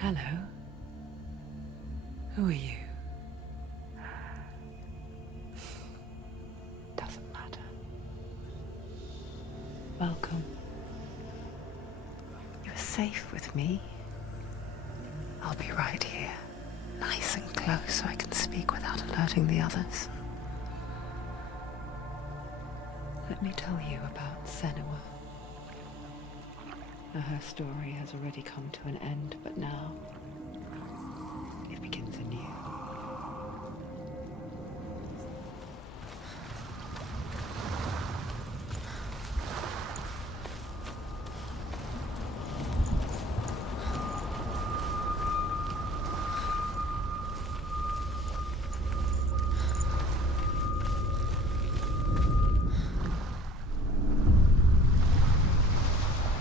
Hello. Who are you? Doesn't matter. Welcome. You're safe with me. I'll be right here, nice and close so I can speak without alerting the others. Let me tell you about Senua. Now, her story has already come to an end, but now it begins anew.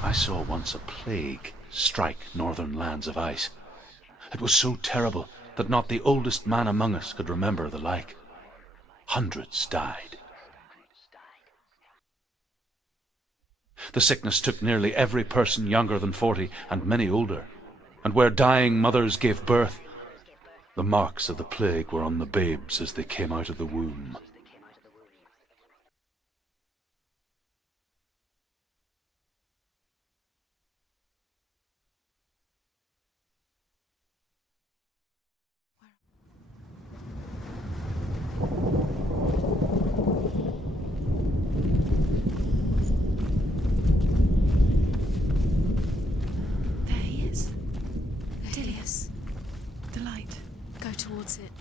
I saw once a plague strike northern lands of ice. It was so terrible that not the oldest man among us could remember the like. Hundreds died. The sickness took nearly every person younger than 40 and many older, and where dying mothers gave birth, the marks of the plague were on the babes as they came out of the womb.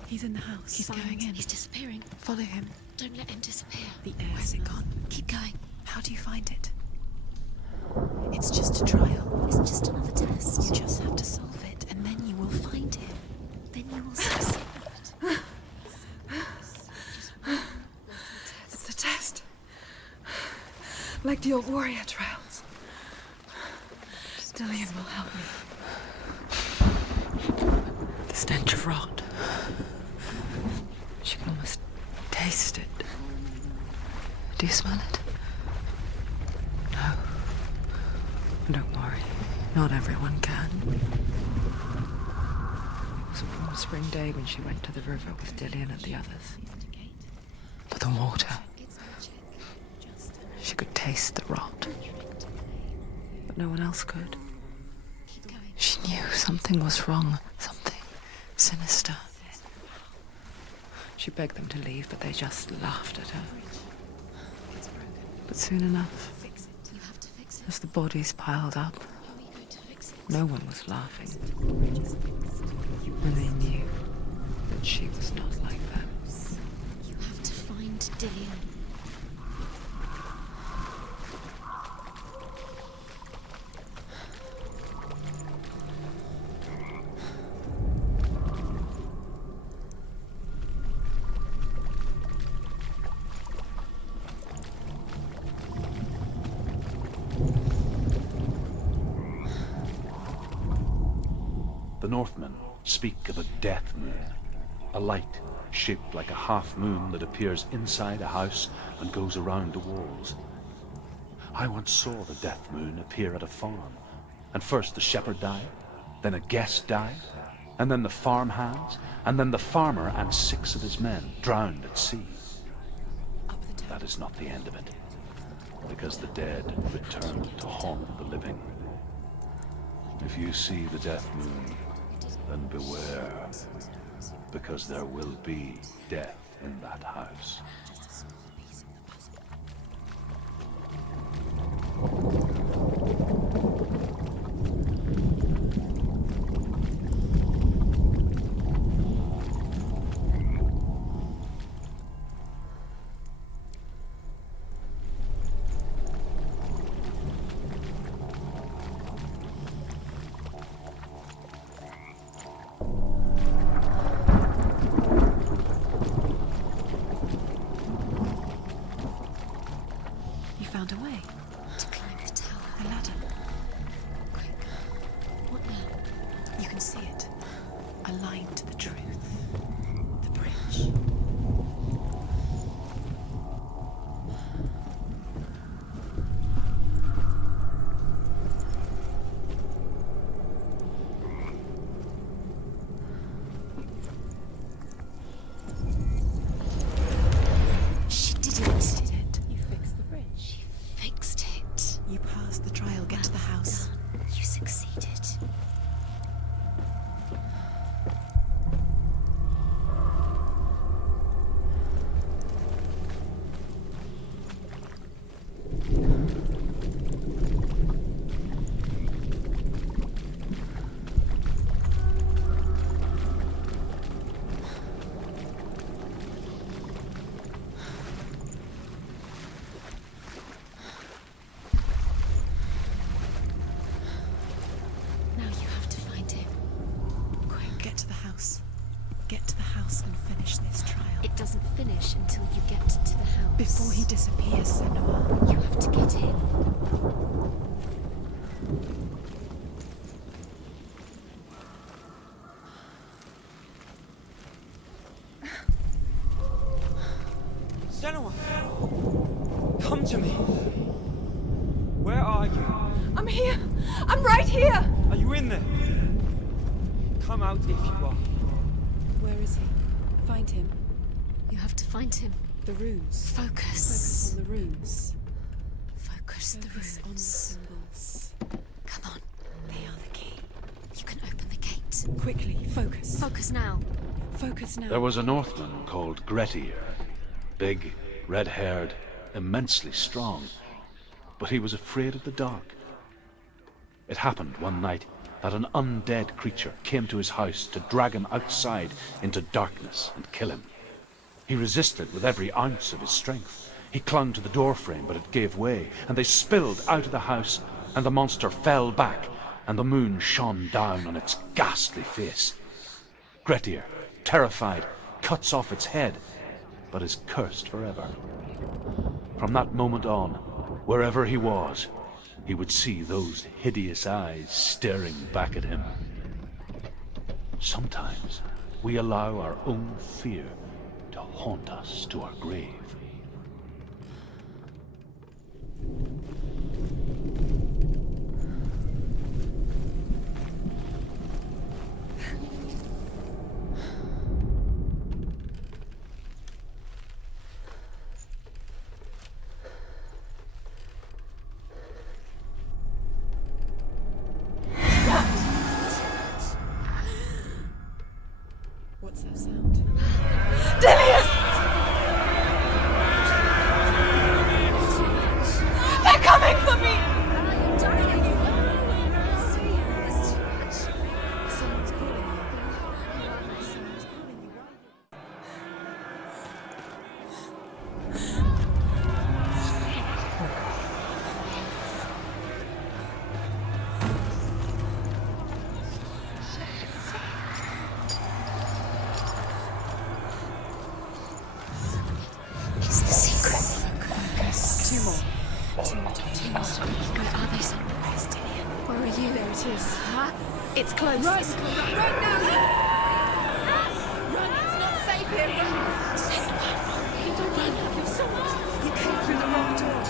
He's in the house. He's going in. He's disappearing. Follow him. Don't let him disappear. The air. Where's it gone? Keep going. How do you find it? It's just a trial. It's just another test. You just have to solve it, and then you will find him. Then you will succeed. It's a test. Like the old warrior trials. Dillion will help me. The stench of rot. She can almost taste it. Do you smell it? No. Don't worry. Not everyone can. It was a warm spring day when she went to the river with Dillion and the others. But the water. She could taste the rot. But no one else could. She knew something was wrong. Something sinister. She begged them to leave, but they just laughed at her. But soon enough, as the bodies piled up, no one was laughing. And they knew that she was not like them. You have to find Dillion. The Northmen speak of a death moon, a light shaped like a half moon that appears inside a house and goes around the walls. I once saw the death moon appear at a farm, and first the shepherd died, then a guest died, and then the farmhands, and then the farmer and 6 of his men drowned at sea. That is not the end of it, because the dead return to haunt the living. If you see the death moon, then beware, because there will be death in that house. Found a way to climb the tower. The ladder. Quick. What now? You can see it. A line to the truth. The bridge. You passed the trial. Get to the house. Done. You succeeded. Now you have to find him. Quick, get to the house. Get to the house and finish this trial. It doesn't finish until you get to the house. Before he disappears, Senua. You have to get in. Senua! Come to me! Where are you? I'm here! I'm right here! Are you in there? Come out if you are. Where is he? Find him. You have to find him. The runes. Focus. Focus on the runes. Focus the Focus on the runes. symbols. Come on. They are the key. You can open the gate. Quickly, focus. Focus now. Focus now. There was a Northman called Grettir. Big, red-haired, immensely strong. But he was afraid of the dark. It happened one night that an undead creature came to his house to drag him outside into darkness and kill him. He resisted with every ounce of his strength. He clung to the doorframe, but it gave way, and they spilled out of the house, and the monster fell back, and the moon shone down on its ghastly face. Grettir, terrified, cuts off its head, but is cursed forever. From that moment on, wherever he was, he would see those hideous eyes staring back at him. Sometimes we allow our own fear to haunt us to our grave. What's that sound? They're coming for me! You're dying. It's too much. Someone's calling you. Someone's calling you. It's the secret. Two more. Where are they? Where's Dillian? Where are you? There it is. Huh? It's close. Run! Run now! Run! It's not safe here. Run! Senua! You don't run. You're so much. You came through the wrong door.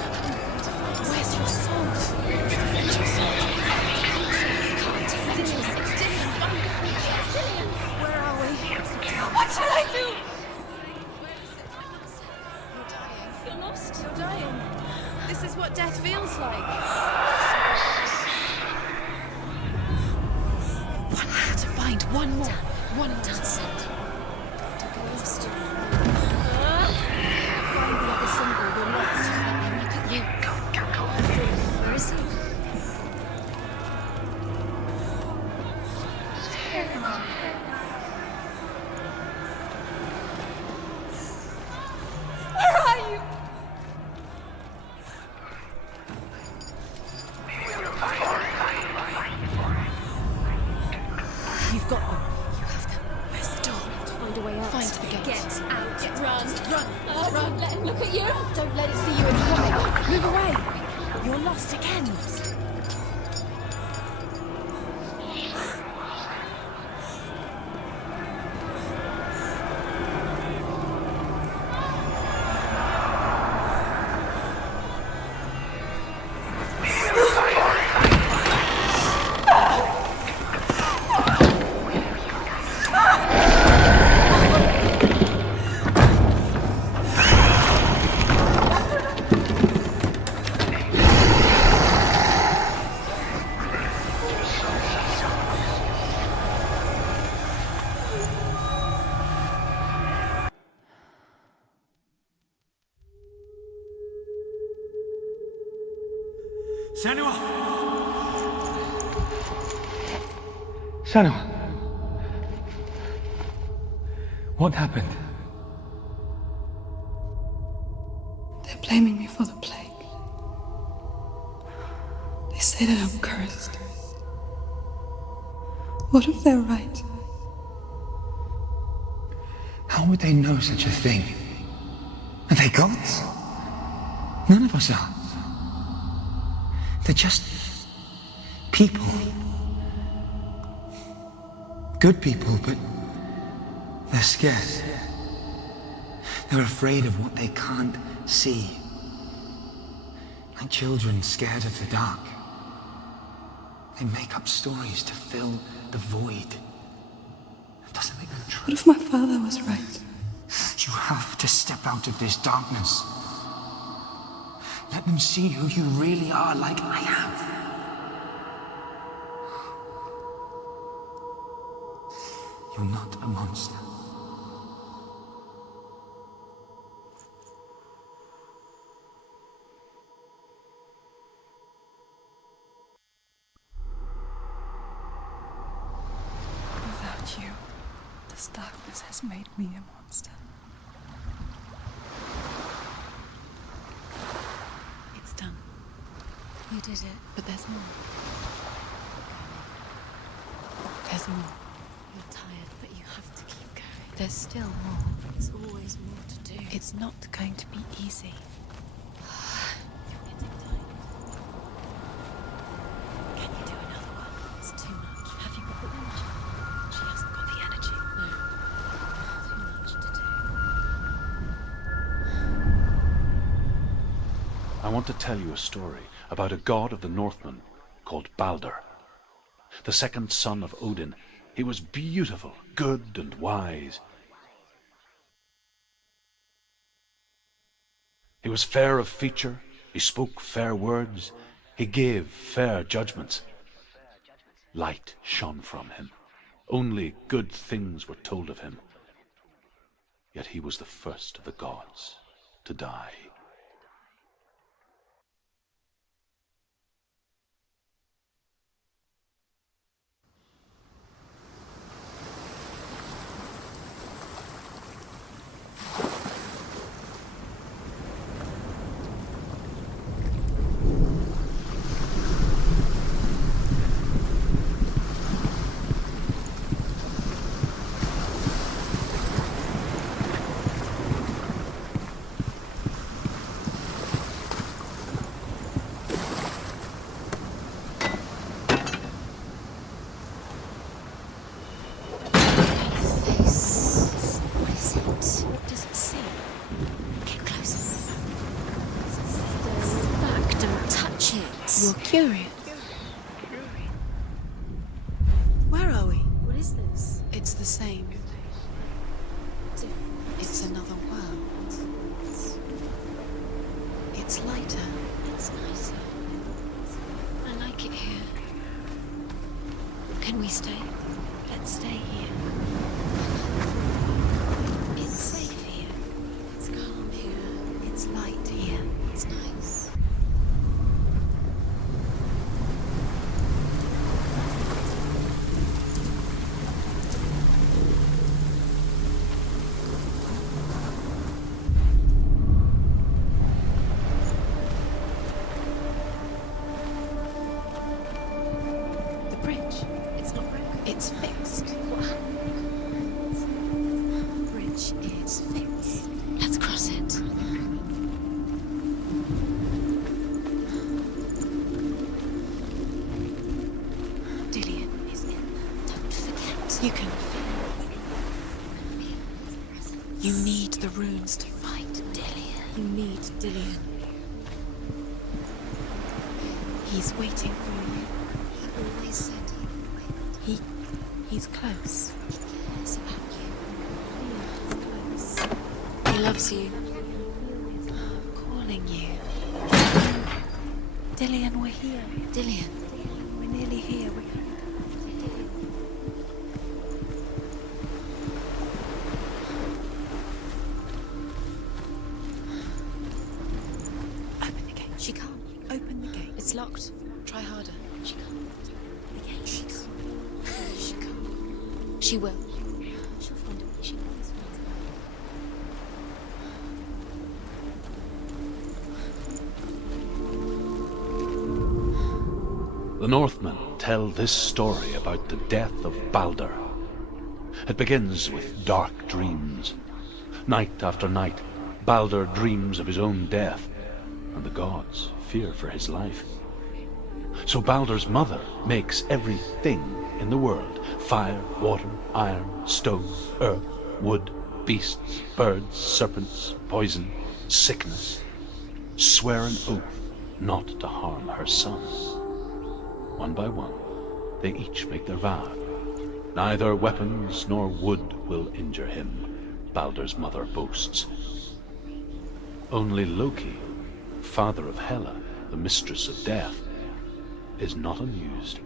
Where's your sword? Defend yourself. You can't defend yourself. It's Dillian. It's Dillian. Where are we? What shall I do? You're dying. You're lost. You're dying. This is what death feels like. One more to find. One more. One more. Done, send. Don't get lost. Find the other symbol. We're lost. Look at you. Where is he? Where are you? You've got them. You have them. Where's the door? You have to find a way out. Find the gate. Get out. Run. Run. Don't let him look at you. Don't let it see you. It's coming. Move away. You're lost again. Senua! Senua! What happened? They're blaming me for the plague. They say that I'm cursed. What if they're right? How would they know such a thing? Are they gods? None of us are. They're just people. Good people, but they're scared. They're afraid of what they can't see. Like children scared of the dark. They make up stories to fill the void. It doesn't make them true. What if my father was right? You have to step out of this darkness. Let them see who you really are, like I have. You're not a monster. Without you, this darkness has made me a monster. It's done. You did it. But there's more. There's more. You're tired, but you have to keep going. There's still more. There's always more to do. It's not going to be easy. You're getting tired. Can you do another one? It's too much. Have you got the energy? She hasn't got the energy. No. Too much to do. I want to tell you a story about a god of the Northmen called Baldr. The second son of Odin. He was beautiful, good and wise. He was fair of feature, he spoke fair words, he gave fair judgments. Light shone from him. Only good things were told of him. Yet he was the first of the gods to die. You're curious. Where are we? What is this? It's the same. Different. It's another world. It's lighter. It's nicer. I like it here. Can we stay? Let's stay here. It's safe here. It's calm here. It's light here. It's nice. It's fixed. What happened? The bridge is fixed. Let's cross it. Dillian is in. Don't forget. You can feel. You need the runes to fight Dillian. You need Dillian. He's waiting for you. He always said he would wait. He's close. He cares about you. He's close. He loves you. I'm calling you. Dillian, we're here. Dillian. We're nearly here. Open the gate. She can't. Open the gate. It's It's locked. Try harder. She can't. Yeah, she can't. She can't. She will. She'll find a way. She always finds a way. The Northmen tell this story about the death of Baldr. It begins with dark dreams. Night after night, Baldr dreams of his own death, and the gods fear for his life. So Baldr's mother makes everything in the world: fire, water, iron, stone, earth, wood, beasts, birds, serpents, poison, sickness, swear an oath not to harm her sons. One by one, they each make their vow. Neither weapons nor wood will injure him, Baldr's mother boasts. Only Loki, father of Hela, the mistress of death, is not amused.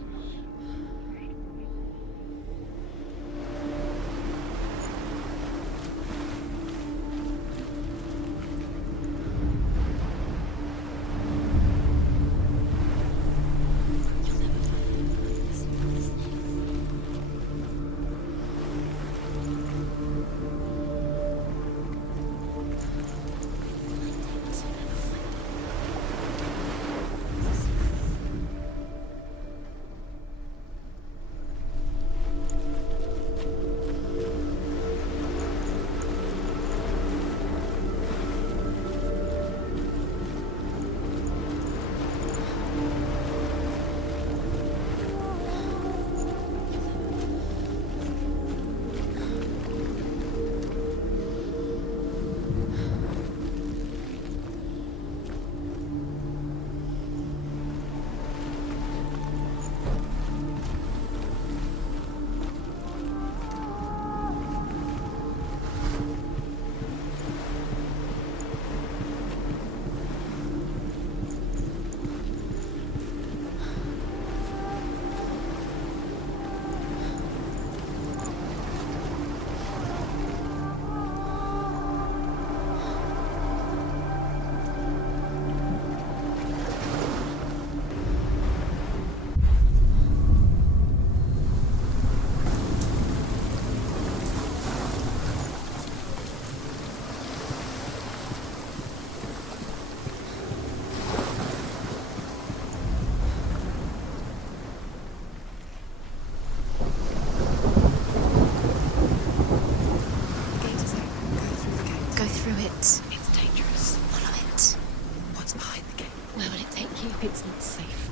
It's not safe.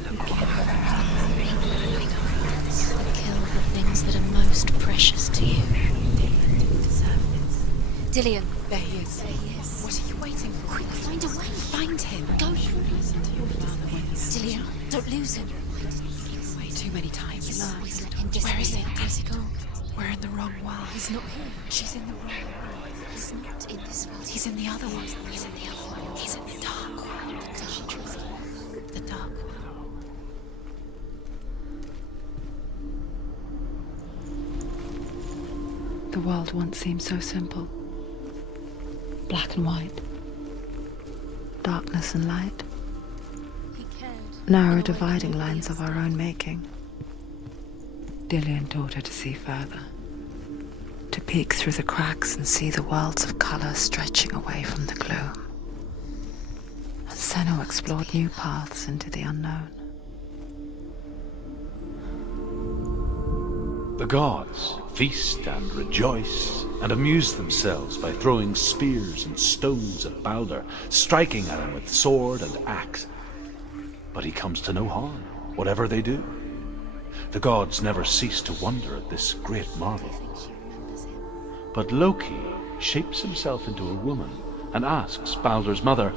Kill the things that are most precious to you. Dillian. There he is. There he is. What are you waiting for? Quick, find a way. Find him. Go. Listen to your father when he's Dillian, don't lose him. way too many times. Always let him disappear. Where is he? Where's he gone? We're in the wrong world. He's not here. She's in the wrong world. He's not in this world. He's in the other one. He's in the other world. He's in the dark world. The dark world. The world once seemed so simple. Black and white. Darkness and light. He cared. Narrow dividing lines of our own making. Dillian taught her to see further. To peek through the cracks and see the worlds of colour stretching away from the gloom. And Senua explored new paths into the unknown. The gods feast and rejoice and amuse themselves by throwing spears and stones at Baldr, striking at him with sword and axe. But he comes to no harm, whatever they do. The gods never cease to wonder at this great marvel. But Loki shapes himself into a woman and asks Baldr's mother,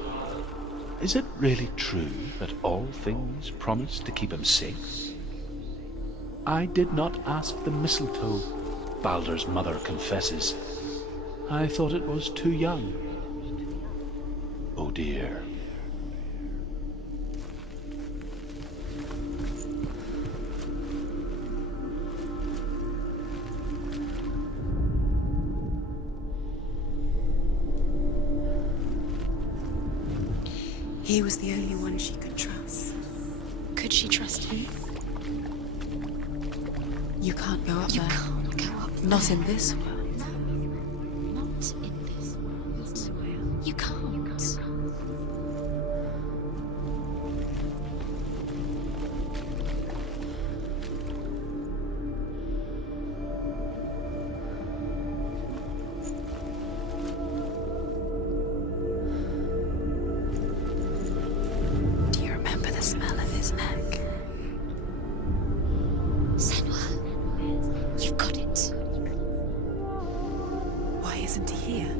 "Is it really true that all things promise to keep him safe?" "I did not ask the mistletoe," Baldr's mother confesses. "I thought it was too young." Oh dear. He was the only one she could trust. Could she trust him? You can't go up You there. can't go up there. Not in this world. Not in this world. You can't. Do you remember the smell of his neck? Senua, you've got it. Why isn't he here?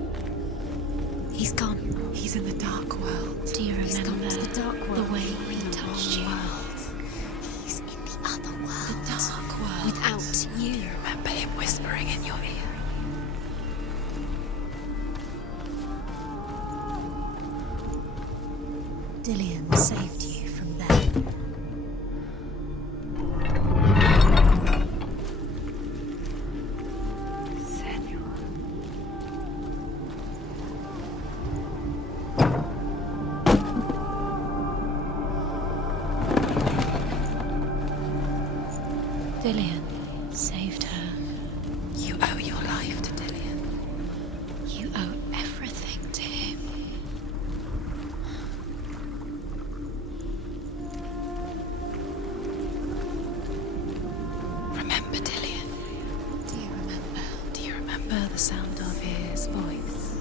He's gone. He's in the dark world. Do you remember He's gone to the dark world. the way we touched you? He's in the other world. The dark world. Without you. Do you remember him whispering in your ear? Dillian saved you from them. Senua. Dillian saved her. You owe your life to Dillian. You owe everything to him. Remember Dillian? Do you remember? Do you remember the sound of his voice?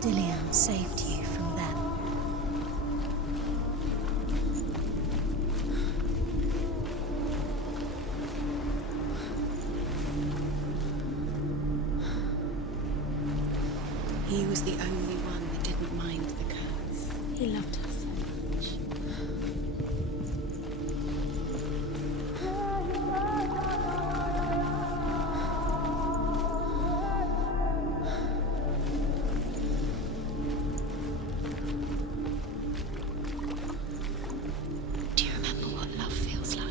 Dillian saved you from them. He was the only one that didn't mind the curse. He loved her so much. Do you remember what love feels like?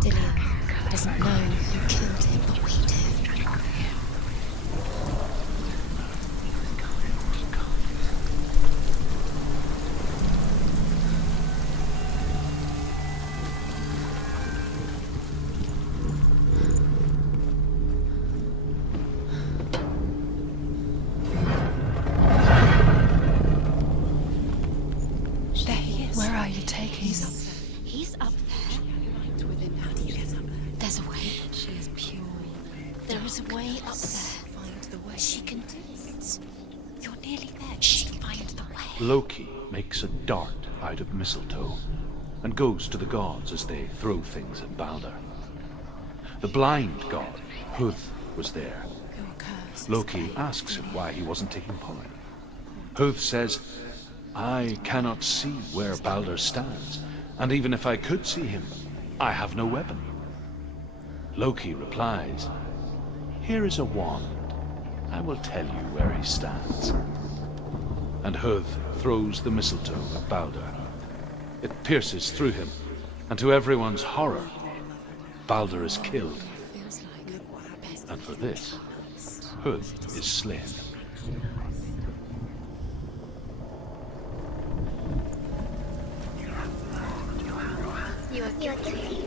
Dillian doesn't know who killed him, but we do. There he is. Where are you taking He's me? up there. He's up there. Within, how do you get up there? There's a way. She is pure. There is a way up there. Find the way. She can do it. You're nearly there. She can find the way. Loki makes a dart out of mistletoe and goes to the gods as they throw things at Baldr. The blind god, Huth, was there. Your curse is Loki fate. asks him why he wasn't taking part. Huth says, I cannot see where Baldr stands, and even if I could see him, I have no weapon. Loki replies, here is a wand. I will tell you where he stands. And Huth throws the mistletoe at Baldr. It pierces through him, and to everyone's horror, Baldr is killed. Feels like, look what happened. And for this, Huth is slain. You are guilty.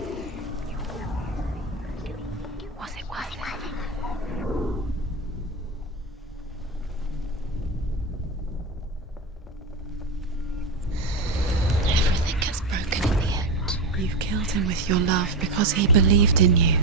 Was it worth it? your love because he believed in you.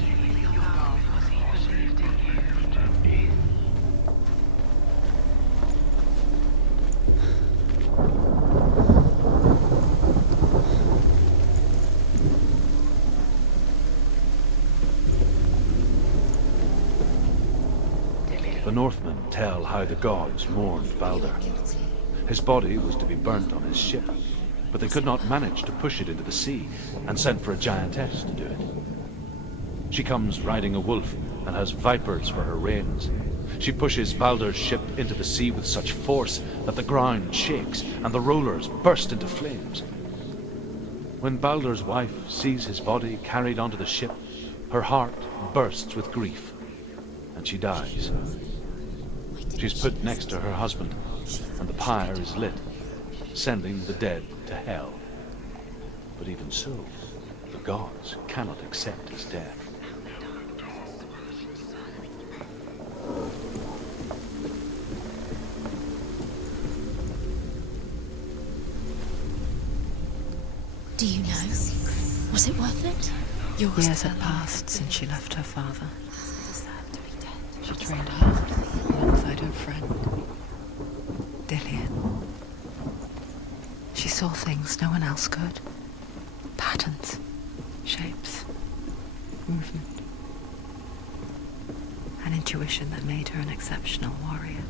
The Northmen tell how the gods mourned Baldr. His body was to be burnt on his ship, but they could not manage to push it into the sea, and sent for a giantess to do it. She comes riding a wolf and has vipers for her reins. She pushes Baldr's ship into the sea with such force that the ground shakes and the rollers burst into flames. When Baldr's wife sees his body carried onto the ship, her heart bursts with grief, and she dies. She's put next to her husband, and the pyre is lit, sending the dead to hell. But even so, the gods cannot accept his death. Do you know? Was it worth it? Years had passed since she left her father. She trained hard alongside her friend, Dillian. She saw things no one else could. Patterns, shapes, movement. An intuition that made her an exceptional warrior.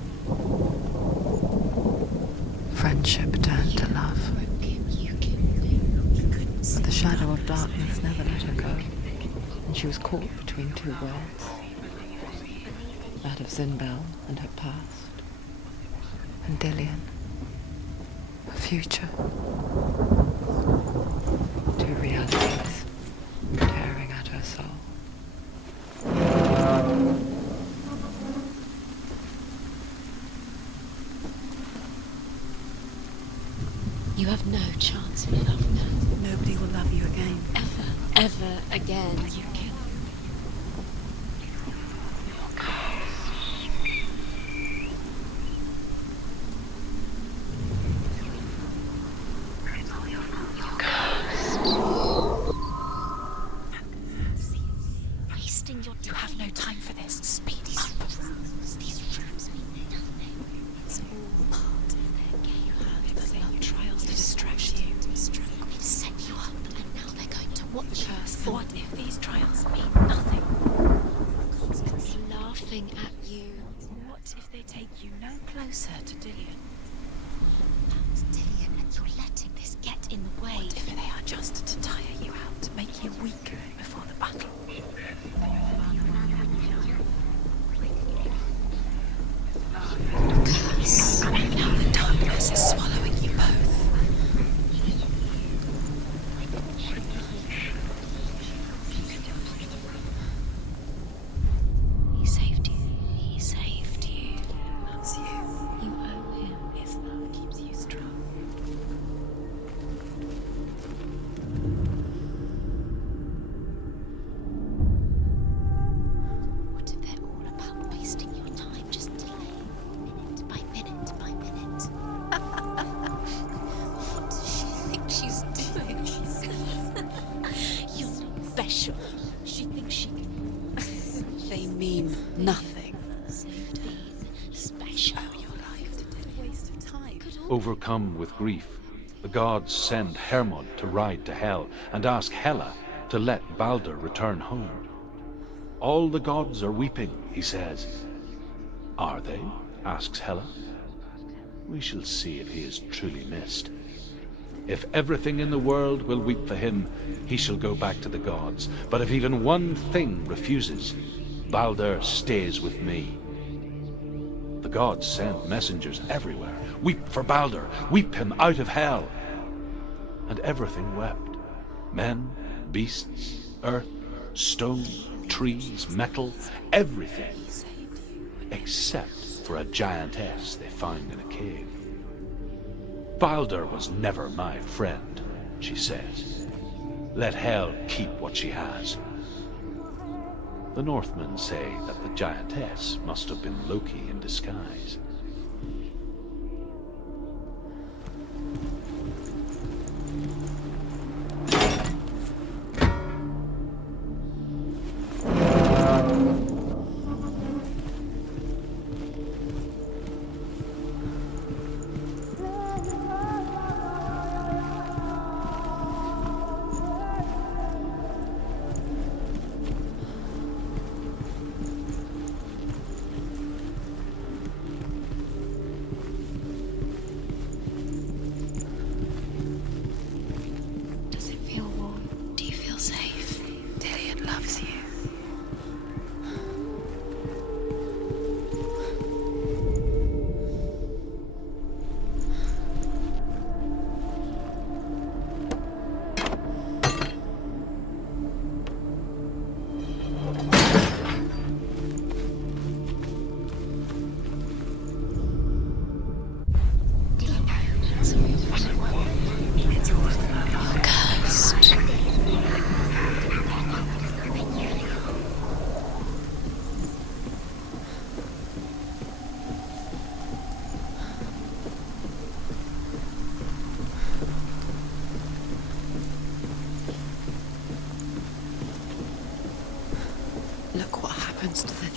Friendship turned to love. But the shadow of darkness never let her go, and she was caught between two worlds. That of Zinbel and her past, and Dillian, her future. Two realities tearing at her soul. You have no chance for love now. Nobody will love you again. Ever again. You can. You have no time for this. Speed up. These rooms mean nothing. It's all part of their game. The love trials to distract you. We've set you up, and now they're going to watch us. What if these trials mean nothing? They're laughing at you. What if they take you no closer to Dillian? That's Dillian, and you're letting this get in the way. What if they are just to tire you out, to make you weaker before the battle? Curse. Now the darkness is swallowing you both. He saved you. He saved you. That's you. You owe him. His love keeps you strong. What if they're all about wasting your time, just delaying minute by minute by minute? What does she think she's doing? You're special. She thinks she can. They mean nothing. Saved me. Special. Your life to a waste of time. Overcome with grief, the gods send Hermod to ride to Hell and ask Hela to let Baldr return home. All the gods are weeping, he says. Are they? Asks Hela. We shall see if he is truly missed. If everything in the world will weep for him, he shall go back to the gods. But if even one thing refuses, Baldr stays with me. The gods send messengers everywhere. Weep for Baldr, weep him out of hell. And everything wept. Men, beasts, earth, stone, trees, metal, everything. Except for a giantess they found in a cave. Baldr was never my friend, she says. Let Hel keep what she has. The Northmen say that the giantess must have been Loki in disguise.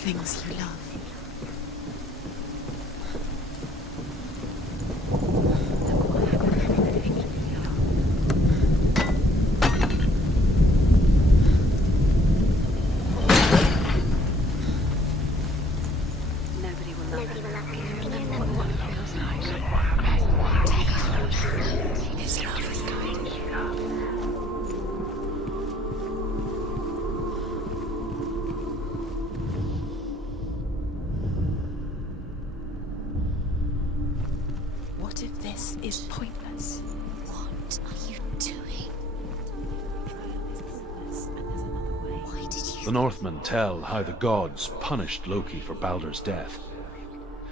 things you love. Nobody will love you. Remember what it feels like. His love is guiding you. What if this is pointless? What are you doing? Why did you... The Northmen tell how the gods punished Loki for Baldr's death.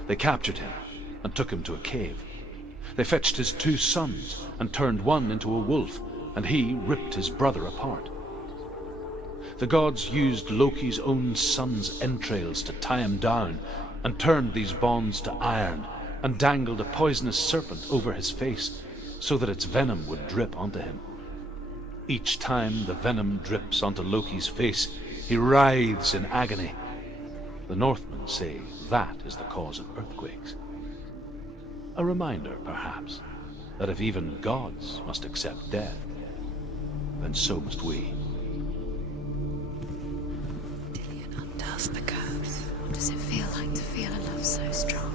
They captured him and took him to a cave. They fetched his 2 sons and turned one into a wolf, and he ripped his brother apart. The gods used Loki's own son's entrails to tie him down and turned these bonds to iron and dangled a poisonous serpent over his face so that its venom would drip onto him. Each time the venom drips onto Loki's face, he writhes in agony. The Northmen say that is the cause of earthquakes. A reminder, perhaps, that if even gods must accept death, then so must we. Dillion undoes the curse. What does it feel like to feel a love so strong?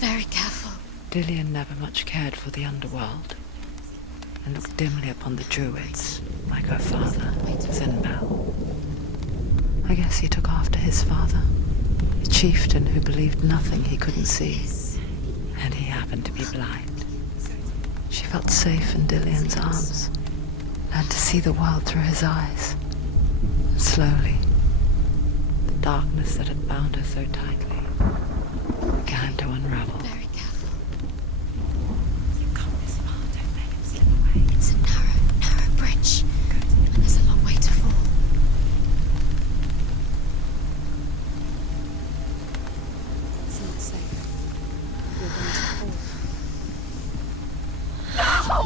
Very careful. Dillion never much cared for the underworld, and looked dimly upon the druids, like her father, Zinbel. I guess he took after his father, a chieftain who believed nothing he couldn't see, and he happened to be blind. She felt safe in Dillion's arms, learned to see the world through his eyes, and slowly, the darkness that had bound her so tightly began to unravel. Very careful. You've come this far, don't let him slip away. It's a narrow bridge. And there's a long way to fall. It's not safe.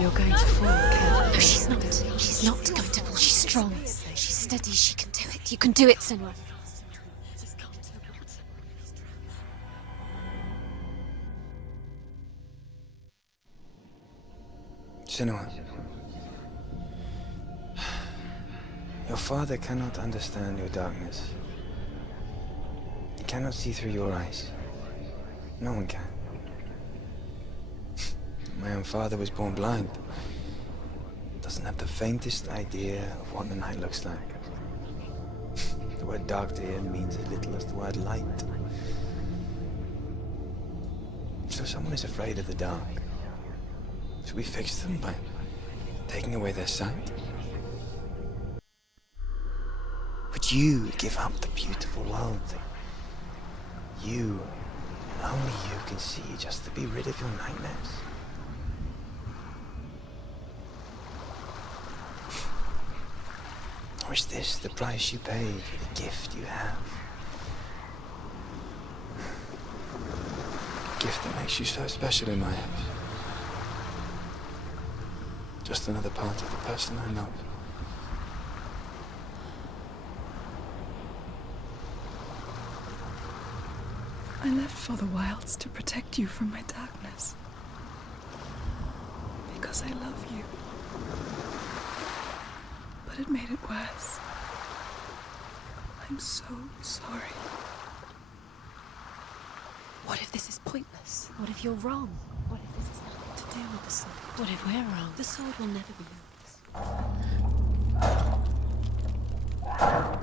You're going to fall, Ken. No, she's not. She's not going to fall. She's strong. She's steady. She can do it. You can do it, Senua. Senua, your father cannot understand your darkness. He cannot see through your eyes. No one can. My own father was born blind. Doesn't have the faintest idea of what the night looks like. The word dark to him means as little as the word light. So someone is afraid of the dark. Should we fix them by taking away their sight? Would you give up the beautiful world that you, and only you, can see just to be rid of your nightmares? Or is this the price you pay for the gift you have? A gift that makes you so special in my eyes. Just another part of the person I love. I left for the wilds to protect you from my darkness. Because I love you. But it made it worse. I'm so sorry. What if this is pointless? What if you're wrong? What if this is nothing to do with the sword? What if we're wrong? The sword will never be yours. Senua.